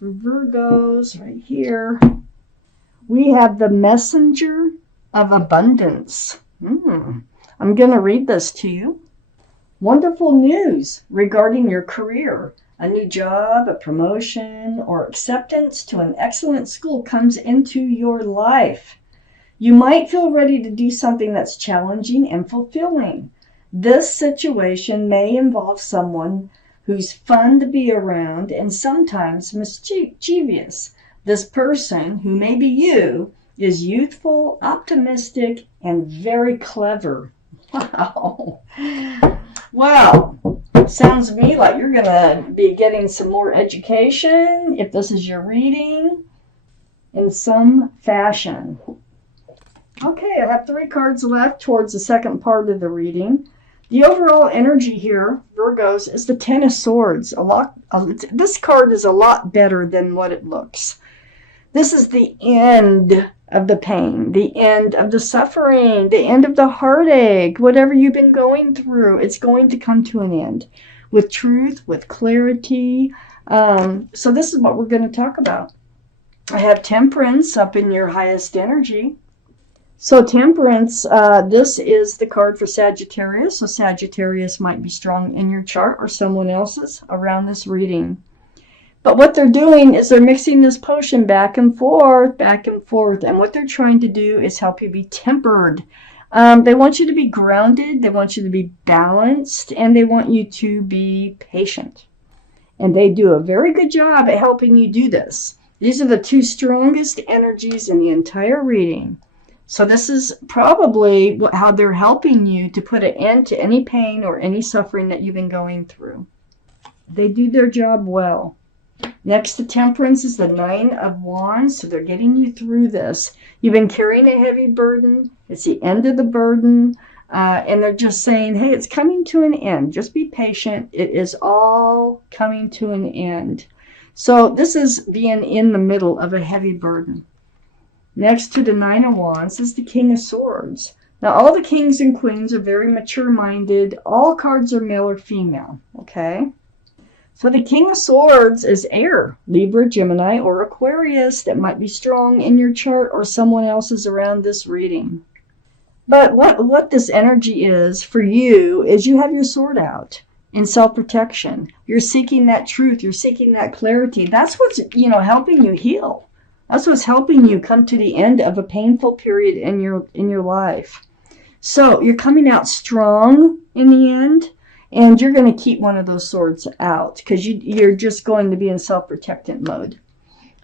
for Virgos right here. We have the Messenger of Abundance. I'm going to read this to you. Wonderful news regarding your career. A new job, a promotion, or acceptance to an excellent school comes into your life. You might feel ready to do something that's challenging and fulfilling. This situation may involve someone who's fun to be around and sometimes mischievous. This person, who may be you, is youthful, optimistic, and very clever. Wow. Well, sounds to me like you're going to be getting some more education if this is your reading in some fashion. Okay, I have 3 cards left towards the second part of the reading. The overall energy here, Virgos, is the Ten of Swords. This card is a lot better than what it looks. This is the end of the pain, the end of the suffering, the end of the heartache, whatever you've been going through, it's going to come to an end with truth, with clarity. So this is what we're going to talk about. I have Temperance up in your highest energy. So Temperance, this is the card for Sagittarius. So Sagittarius might be strong in your chart or someone else's around this reading. But what they're doing is they're mixing this potion back and forth. And what they're trying to do is help you be tempered. They want you to be grounded. They want you to be balanced. And they want you to be patient. And they do a very good job at helping you do this. These are the 2 strongest energies in the entire reading. So this is probably how they're helping you to put an end to any pain or any suffering that you've been going through. They do their job well. Next to Temperance is the 9 of Wands, so they're getting you through this. You've been carrying a heavy burden. It's the end of the burden, and they're just saying, hey, it's coming to an end. Just be patient. It is all coming to an end. So this is being in the middle of a heavy burden. Next to the 9 of Wands is the King of Swords. Now, all the kings and queens are very mature-minded. All cards are male or female, okay? So the King of Swords is air, Libra, Gemini, or Aquarius. That might be strong in your chart or someone else's around this reading. But what this energy is for you is you have your sword out in self-protection. You're seeking that truth. You're seeking that clarity. That's what's, helping you heal. That's what's helping you come to the end of a painful period in your life. So you're coming out strong in the end. And you're going to keep one of those swords out because you're just going to be in self-protectant mode.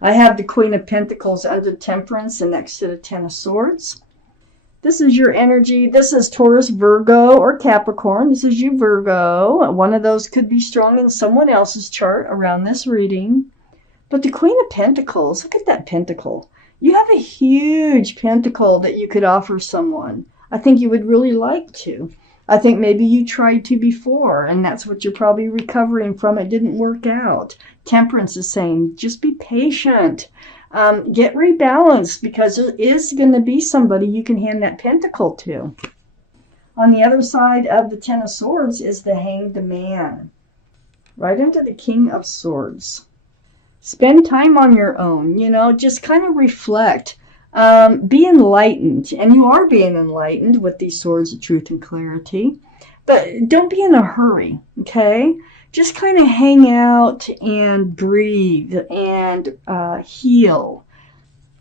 I have the Queen of Pentacles under Temperance and next to the 10 of Swords. This is your energy. This is Taurus, Virgo, or Capricorn. This is you, Virgo. One of those could be strong in someone else's chart around this reading. But the Queen of Pentacles, look at that pentacle. You have a huge pentacle that you could offer someone. I think you would really like to. I think maybe you tried to before, and that's what you're probably recovering from. It didn't work out. Temperance is saying, just be patient. Get rebalanced, because there is going to be somebody you can hand that pentacle to. On the other side of the 10 of Swords is the Hanged Man, right under the King of Swords. Spend time on your own, just kind of reflect. Be enlightened, and you are being enlightened with these swords of truth and clarity, but don't be in a hurry, okay? Just kind of hang out and breathe and heal.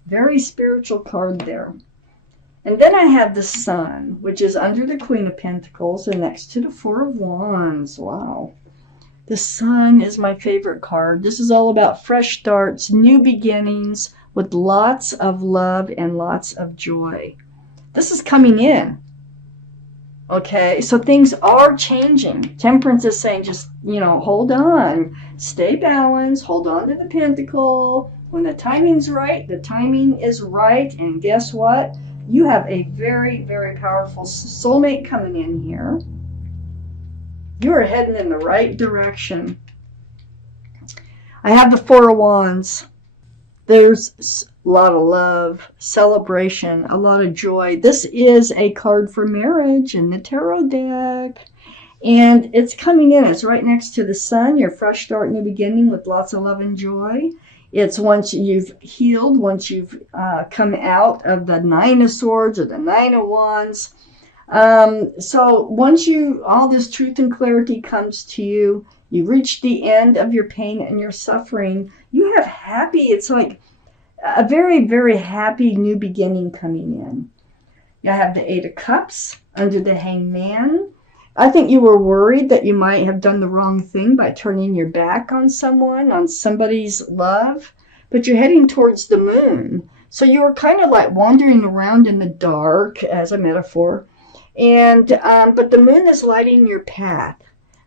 Very spiritual card there. And then I have the Sun, which is under the Queen of Pentacles and next to the 4 of Wands. Wow. The Sun is my favorite card. This is all about fresh starts, new beginnings, with lots of love and lots of joy. This is coming in. Okay, so things are changing. Temperance is saying just, hold on. Stay balanced. Hold on to the pentacle. When the timing's right, the timing is right. And guess what? You have a very, very powerful soulmate coming in here. You are heading in the right direction. I have the 4 of Wands. There's a lot of love, celebration, a lot of joy. This is a card for marriage in the tarot deck. And it's coming in. It's right next to the Sun, your fresh start, new beginning with lots of love and joy. It's once you've healed, once you've come out of the Nine of Swords or the Nine of Wands. So once all this truth and clarity comes to you, you reach the end of your pain and your suffering, you have it's like a very, very happy new beginning coming in. You have the Eight of Cups under the Hangman. I think you were worried that you might have done the wrong thing by turning your back on someone, on somebody's love, but you're heading towards the moon. So you were kind of like wandering around in the dark, as a metaphor, and but the moon is lighting your path.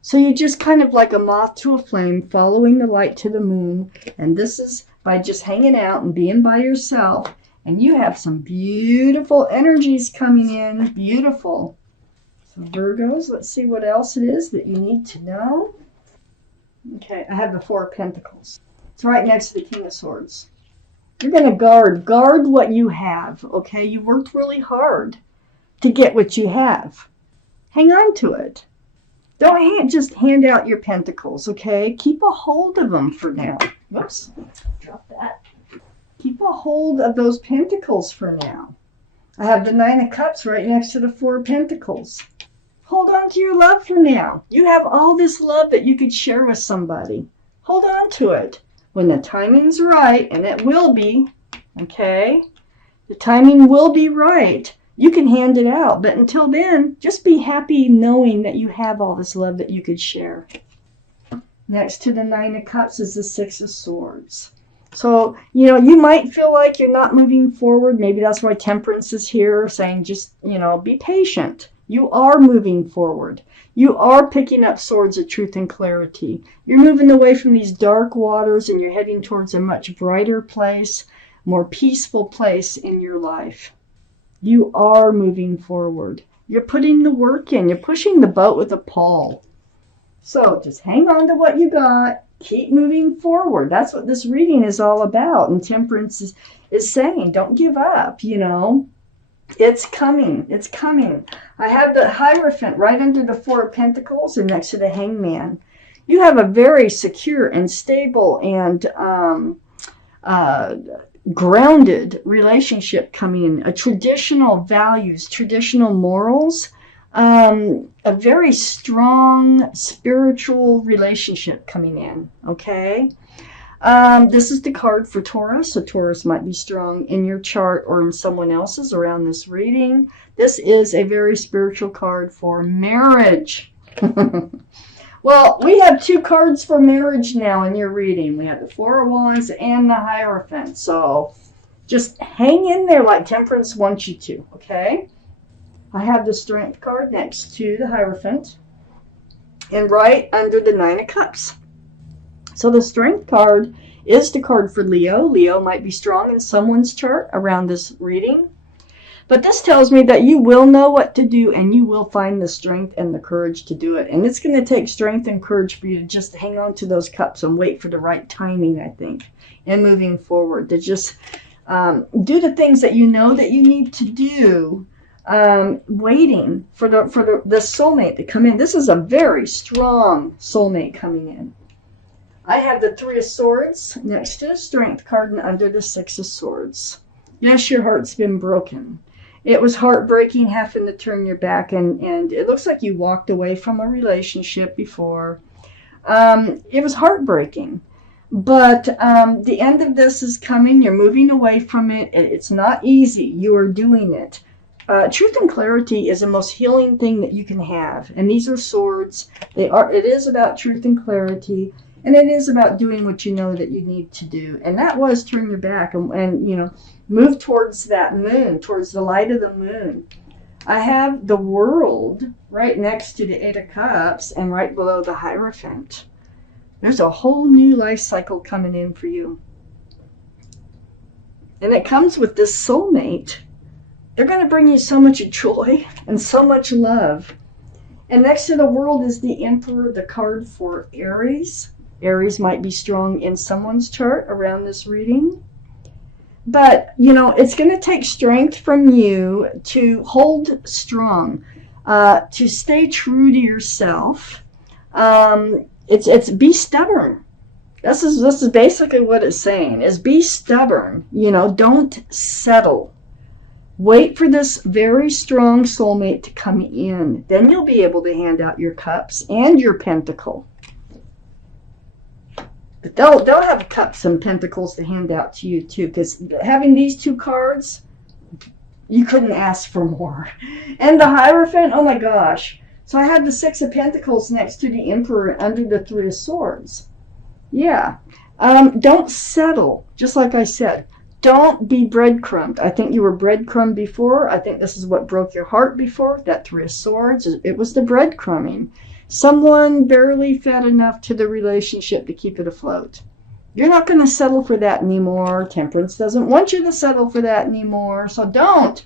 So you're just kind of like a moth to a flame, following the light to the moon, and this is by just hanging out and being by yourself, and you have some beautiful energies coming in. Beautiful. So Virgos, let's see what else it is that you need to know. Okay, I have the Four of Pentacles. It's right next to the King of Swords. You're going to guard what you have, okay? You worked really hard to get what you have. Hang on to it. Don't just hand out your pentacles, okay? Keep a hold of them for now. Whoops, drop that. Keep a hold of those pentacles for now. I have the Nine of Cups right next to the Four of Pentacles. Hold on to your love for now. You have all this love that you could share with somebody. Hold on to it. When the timing's right, and it will be, okay? The timing will be right. You can hand it out, but until then, just be happy knowing that you have all this love that you could share. Next to the Nine of Cups is the Six of Swords. So, you might feel like you're not moving forward. Maybe that's why Temperance is here, saying just, be patient. You are moving forward. You are picking up swords of truth and clarity. You're moving away from these dark waters, and you're heading towards a much brighter place, more peaceful place in your life. You are moving forward. You're putting the work in. You're pushing the boat with a pole. So just hang on to what you got. Keep moving forward. That's what this reading is all about. And Temperance is saying, don't give up, It's coming. It's coming. I have the Hierophant right under the Four of Pentacles and next to the Hangman. You have a very secure and stable and grounded relationship coming in, a traditional values, traditional morals, a very strong spiritual relationship coming in, okay? This is the card for Taurus, so Taurus might be strong in your chart or in someone else's around this reading. This is a very spiritual card for marriage. Well, we have two cards for marriage now in your reading. We have the Four of Wands and the Hierophant. So just hang in there like Temperance wants you to, okay? I have the Strength card next to the Hierophant and right under the Nine of Cups. So the Strength card is the card for Leo. Leo might be strong in someone's chart around this reading. But this tells me that you will know what to do and you will find the strength and the courage to do it. And it's going to take strength and courage for you to just hang on to those cups and wait for the right timing, I think, and moving forward. To just do the things that you know that you need to do, waiting for the soulmate to come in. This is a very strong soulmate coming in. I have the Three of Swords next to the Strength card and under the Six of Swords. Yes, your heart's been broken. It was heartbreaking having to turn your back, and it looks like you walked away from a relationship before. It was heartbreaking. But the end of this is coming. You're moving away from it. It's not easy. You are doing it. Truth and clarity is the most healing thing that you can have. And these are swords. It is about truth and clarity. And it is about doing what you know that you need to do. And that was turn your back and move towards that moon, towards the light of the moon. I have the World right next to the Eight of Cups and right below the Hierophant. There's a whole new life cycle coming in for you. And it comes with this soulmate. They're going to bring you so much joy and so much love. And next to the World is the Emperor, the card for Aries. Aries might be strong in someone's chart around this reading. But, it's going to take strength from you to hold strong, to stay true to yourself. It's be stubborn. This is basically what it's saying, is be stubborn. You know, don't settle. Wait for this very strong soulmate to come in. Then you'll be able to hand out your cups and your pentacle. But they'll have cups and pentacles to hand out to you too, because having these two cards, you couldn't ask for more. And the Hierophant, oh my gosh. So I had the Six of Pentacles next to the Emperor under the Three of Swords. Yeah. Don't settle, just like I said. Don't be breadcrumbed. I think you were breadcrumbed before. I think this is what broke your heart before, that Three of Swords. It was the breadcrumbing. Someone barely fed enough to the relationship to keep it afloat. You're not going to settle for that anymore. Temperance doesn't want you to settle for that anymore, so don't.